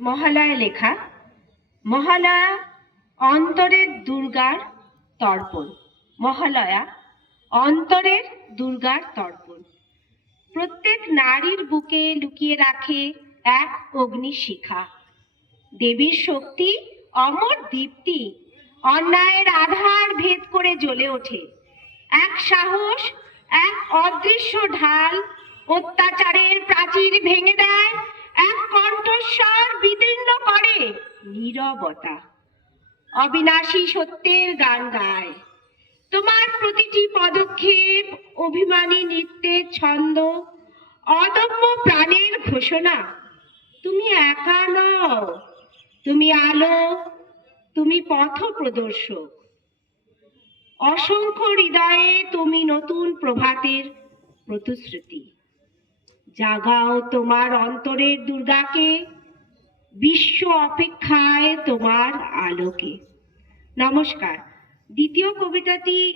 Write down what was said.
মহালয়া লেখা। মহালয়া অন্তরের দুর্গার তর্পণ। মহালয়া অন্তরের দুর্গার তর্পণ। প্রত্যেক নারীর বুকে লুকিয়ে রাখে এক অগ্নিশিখা। দেবীর শক্তি অমর দীপ্তি, অন্যায়ের আধার ভেদ করে জ্বলে ওঠে। এক সাহস, এক অদৃশ্য ঢাল অত্যাচারের প্রাচীর ভেঙে দেয়, এক কণ্ঠস্বর বিদীর্ণ করে নীরবতা। অবিনাশী সত্যের গান গায়। তোমার প্রতিটি পদক্ষেপ অভিমানী নৃত্যের ছন্দ, অদম্য প্রাণের ঘোষণা। তুমি একা নও, তুমি আলো, তুমি পথ প্রদর্শক। অসংখ্য হৃদয়ে তুমি নতুন প্রভাতের প্রতিশ্রুতি। জাগাও তোমার অন্তরের দুর্গাকে, বিশ্ব অপেক্ষায় তোমার আলোকে। নমস্কার। দ্বিতীয় কবিতাটি